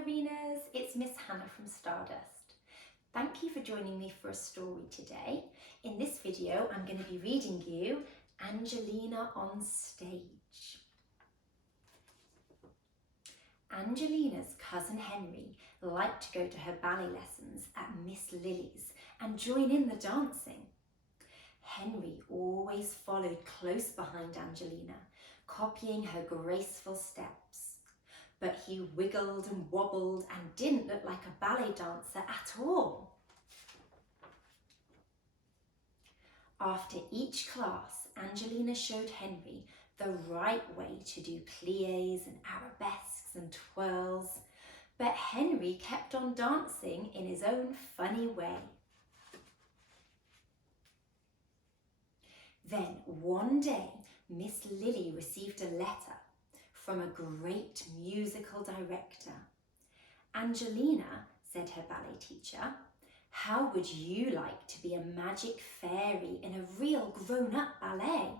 Ballerinas, it's Miss Hannah from Stardust. Thank you for joining me for a story today. In this video, I'm going to be reading you Angelina on Stage. Angelina's cousin Henry liked to go to her ballet lessons at Miss Lily's and join in the dancing. Henry always followed close behind Angelina, copying her graceful steps. But he wiggled and wobbled and didn't look like a ballet dancer at all. After each class, Angelina showed Henry the right way to do pliés and arabesques and twirls, but Henry kept on dancing in his own funny way. Then one day, Miss Lily received a letter from a great musical director. Angelina, said her ballet teacher, how would you like to be a magic fairy in a real grown-up ballet?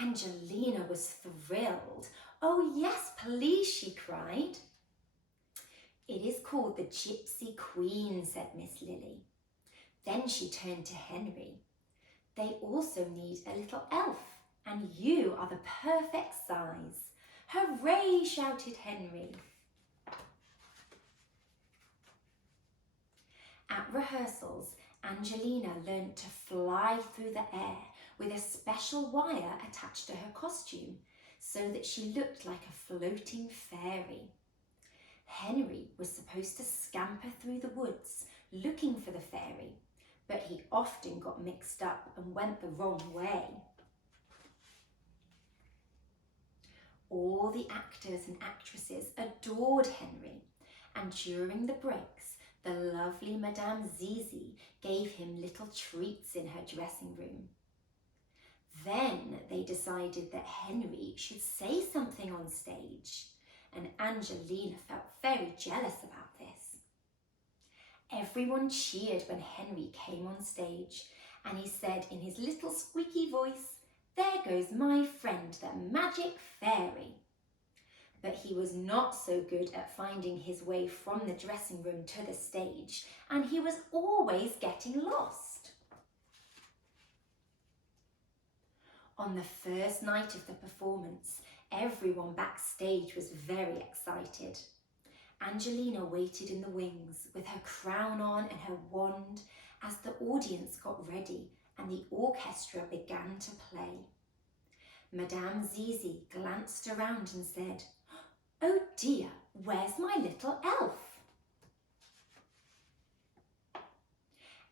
Angelina was thrilled. Oh yes, please, she cried. It is called the Gypsy Queen, said Miss Lily. Then she turned to Henry. They also need a little elf, and you are the perfect size. Hooray, shouted Henry. At rehearsals, Angelina learned to fly through the air with a special wire attached to her costume so that she looked like a floating fairy. Henry was supposed to scamper through the woods looking for the fairy, but he often got mixed up and went the wrong way. All the actors and actresses adored Henry, and during the breaks, the lovely Madame Zizi gave him little treats in her dressing room. Then they decided that Henry should say something on stage, and Angelina felt very jealous about this. Everyone cheered when Henry came on stage, and he said in his little squeaky voice, "There goes my friend, the magic fairy." But he was not so good at finding his way from the dressing room to the stage, and he was always getting lost. On the first night of the performance, everyone backstage was very excited. Angelina waited in the wings with her crown on and her wand as the audience got ready and the orchestra began to play. Madame Zizi glanced around and said, "Oh dear, where's my little elf?"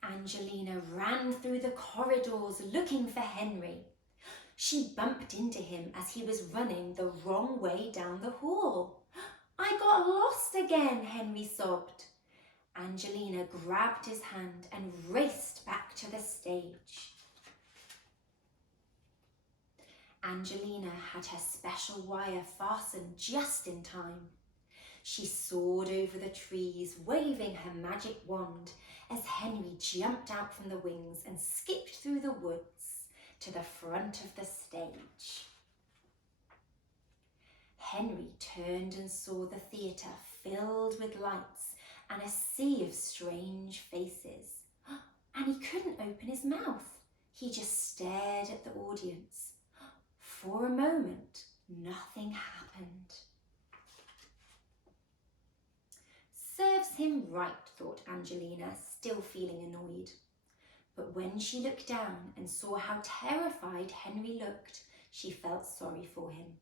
Angelina ran through the corridors looking for Henry. She bumped into him as he was running the wrong way down the hall. "I got lost again," Henry sobbed. Angelina grabbed his hand and raced back to the stage. Angelina had her special wire fastened just in time. She soared over the trees, waving her magic wand as Henry jumped out from the wings and skipped through the woods to the front of the stage. Henry turned and saw the theatre filled with lights and a sea of strange faces. And he couldn't open his mouth. He just stared at the audience. For a moment, nothing happened. Serves him right, thought Angelina, still feeling annoyed. But when she looked down and saw how terrified Henry looked, she felt sorry for him.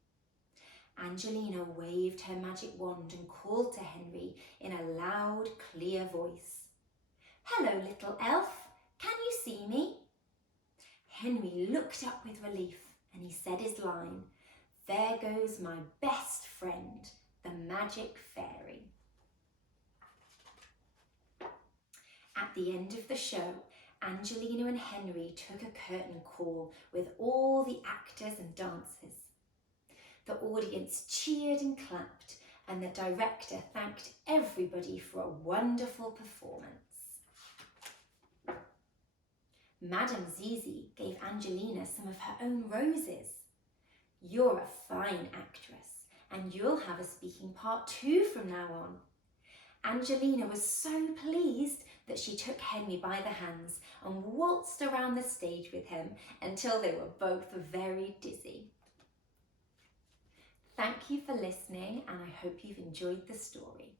Angelina waved her magic wand and called to Henry in a loud, clear voice. "Hello, little elf. Can you see me?" Henry looked up with relief and he said his line, "There goes my best friend, the magic fairy." At the end of the show, Angelina and Henry took a curtain call with all the actors and dancers. The audience cheered and clapped, and the director thanked everybody for a wonderful performance. Madame Zizi gave Angelina some of her own roses. "You're a fine actress, and you'll have a speaking part 2 from now on. Angelina was so pleased that she took Henry by the hands and waltzed around the stage with him until they were both very dizzy. Thank you for listening, and I hope you've enjoyed the story.